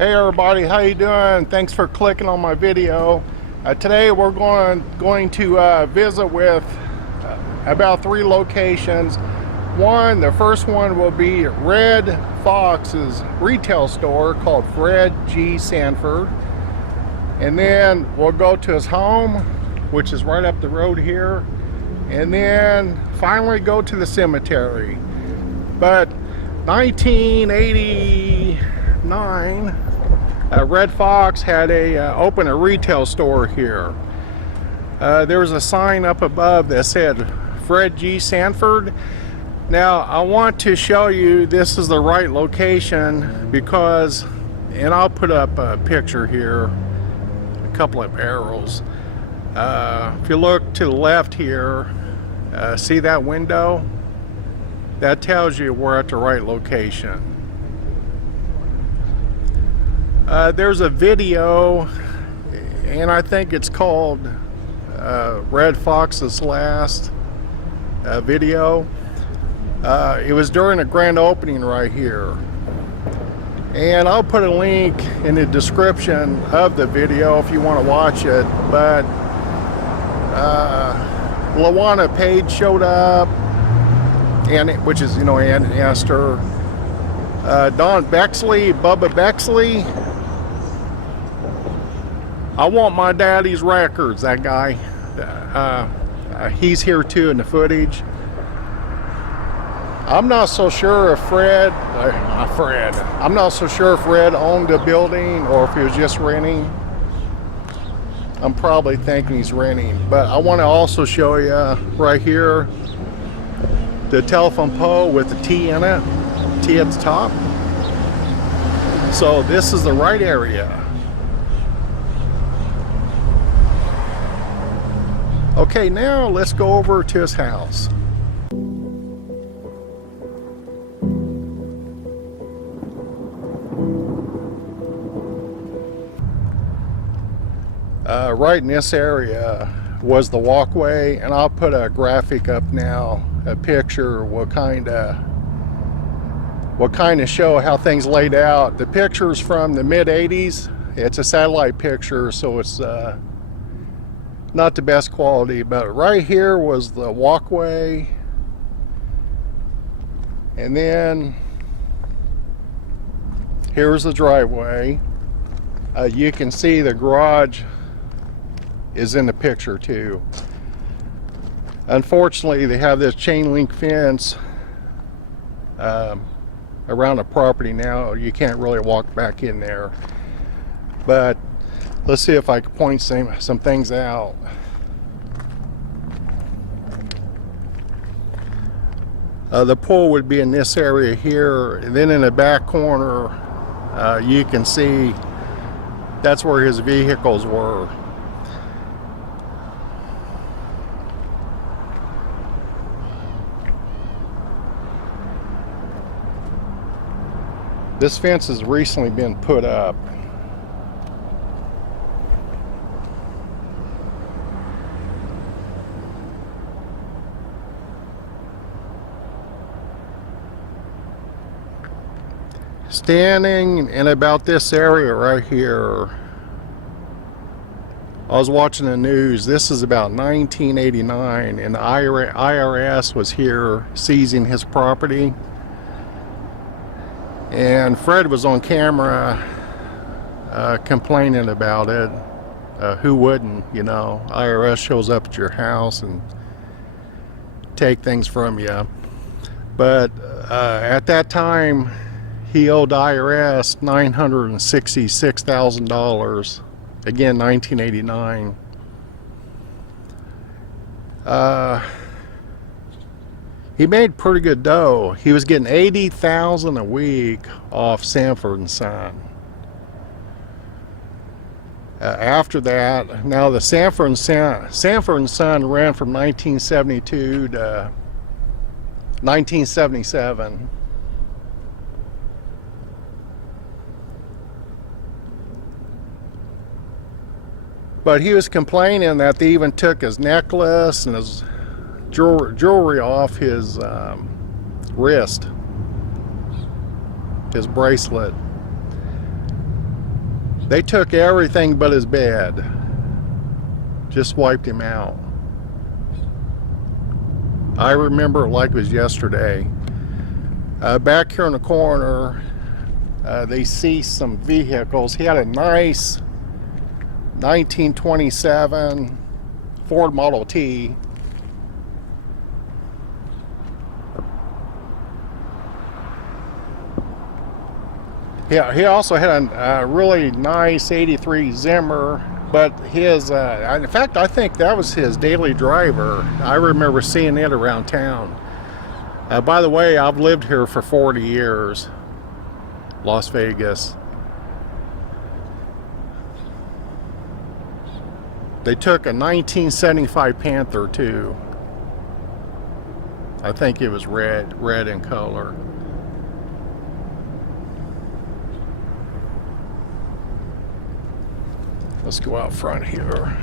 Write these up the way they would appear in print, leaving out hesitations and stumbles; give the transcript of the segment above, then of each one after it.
Hey everybody, how you doing? Thanks for clicking on my video. Today we're going to visit with about 3 locations. The first one will be Redd Foxx's retail store called Fred G. Sanford. And then we'll go to his home, which is right up the road here. And then finally go to the cemetery. But 1989, Redd Foxx had opened a retail store here. There was a sign up above that said Fred G. Sanford. Now I want to show you this is the right location because, and I'll put up a picture here, a couple of arrows. If you look to the left here, see that window? That tells you we're at the right location. There's a video, and I think it's called Redd Foxx's last video. It was during a grand opening right here. And I'll put a link in the description of the video if you want to watch it. But Lawana Page showed up, which is, Ann Esther. Don Bexley, Bubba Bexley. I want my daddy's records, that guy. He's here too in the footage. I'm not so sure if I'm not so sure if Redd owned the building or if he was just renting. I'm probably thinking he's renting. But I want to also show you right here the telephone pole with the T in it, T at the top. So this is the right area. Okay, now let's go over to his house. Right in this area was the walkway, and I'll put a graphic up now, a picture will kind of show how things laid out. The picture's from the mid-80s. It's a satellite picture, so it's not the best quality, but right here was the walkway, and then here's the driveway. You can see the garage is in the picture too. Unfortunately, they have this chain link fence around the property now. You can't really walk back in there, but let's see if I can point some things out. The pool would be in this area here, and then in the back corner you can see that's where his vehicles were. This fence has recently been put up. Standing in about this area right here, I was watching the news. This is about 1989, and the IRS was here seizing his property. And Fred was on camera complaining about it. Who wouldn't, IRS shows up at your house and take things from you. But at that time, he owed IRS $966,000. Again, 1989. He made pretty good dough. He was getting $80,000 a week off Sanford and Son. After that, now the Sanford and Son ran from 1972 to 1977. But he was complaining that they even took his necklace and his jewelry off his wrist, his bracelet. They took everything but his bed. Just wiped him out. I remember it like it was yesterday. Back here in the corner, they see some vehicles. He had a nice 1927 Ford Model T. Yeah, he also had a really nice 83 Zimmer, but his, in fact, I think that was his daily driver. I remember seeing it around town. By the way, I've lived here for 40 years, Las Vegas. They took a 1975 Panther too. I think it was red in color. Let's go out front here.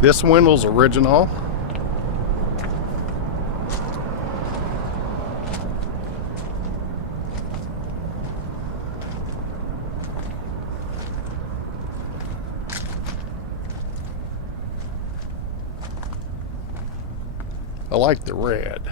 This window's original. I like the red.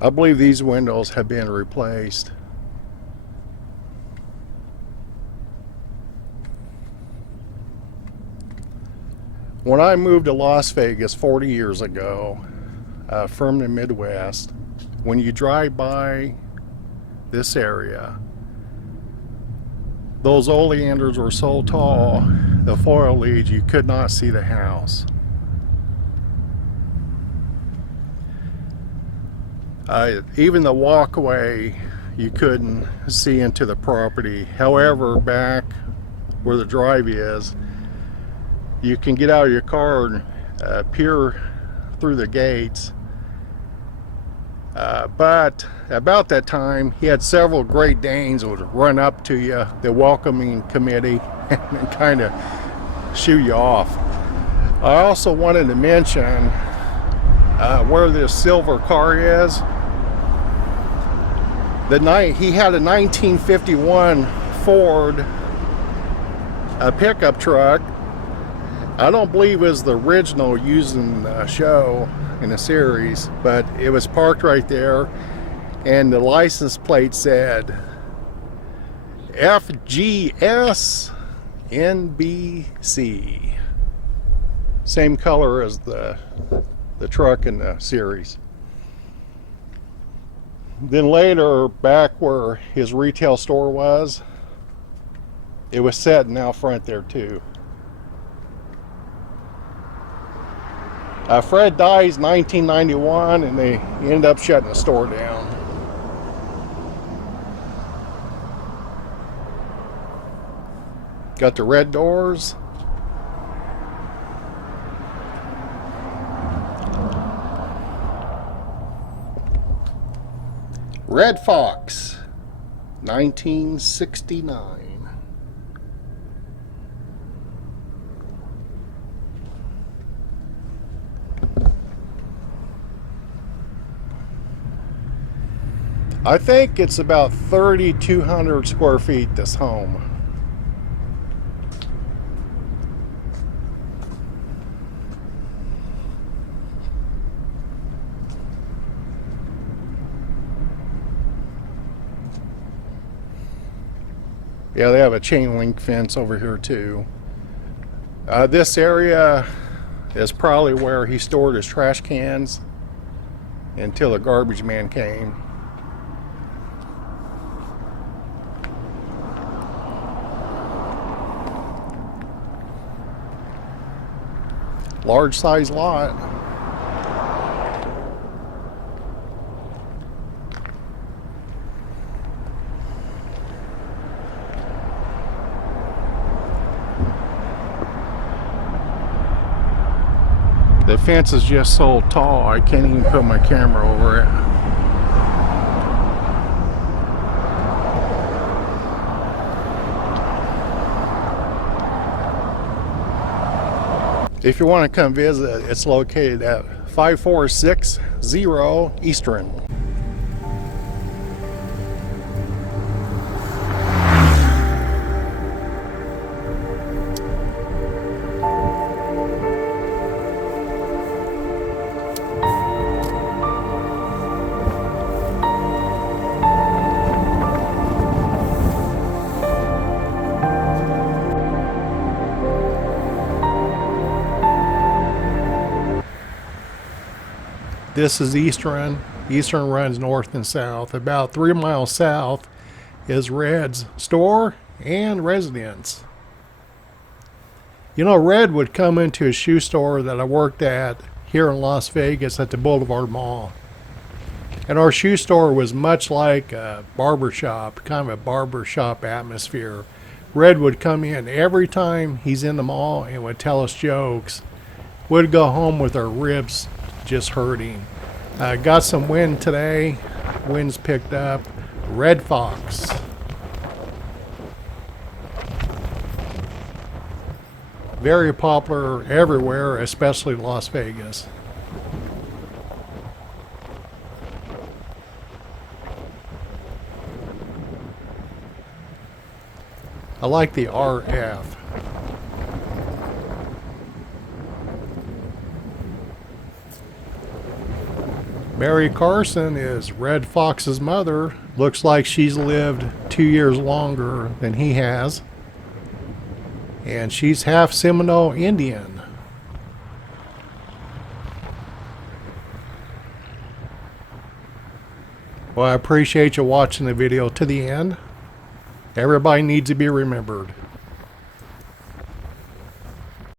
I believe these windows have been replaced. When I moved to Las Vegas 40 years ago from the Midwest, when you drive by this area, those oleanders were so tall, the foliage, you could not see the house. Even the walkway, you couldn't see into the property. However, back where the drive is, you can get out of your car and peer through the gates. But about that time, he had several Great Danes that would run up to you, the welcoming committee, and kind of shoo you off. I also wanted to mention where this silver car is. He had a 1951 Ford pickup truck. I don't believe it was the original used in the show, in the series, but it was parked right there, and the license plate said FGS NBC. Same color as the truck in the series. Then later, back where his retail store was, it was sitting out front there too. Fred dies 1991, and they end up shutting the store down. Got the red doors. Redd Foxx, 1969. I think it's about 3,200 square feet, this home. Yeah, they have a chain link fence over here too. This area is probably where he stored his trash cans until the garbage man came. Large size lot. The fence is just so tall I can't even put my camera over it. If you want to come visit, it's located at 5460 Eastern. This is Eastern. Eastern runs north and south. About 3 miles south is Redd's store and residence. You know, Redd would come into a shoe store that I worked at here in Las Vegas at the Boulevard Mall. And our shoe store was much like a barber shop, kind of a barber shop atmosphere. Redd would come in every time he's in the mall and would tell us jokes. We'd go home with our ribs just hurting. Got some wind today. Wind's picked up. Redd Foxx. Very popular everywhere, especially Las Vegas. I like the RF. Mary Carson is Redd Foxx's mother. Looks like she's lived 2 years longer than he has. And she's half Seminole Indian. Well, I appreciate you watching the video to the end. Everybody needs to be remembered.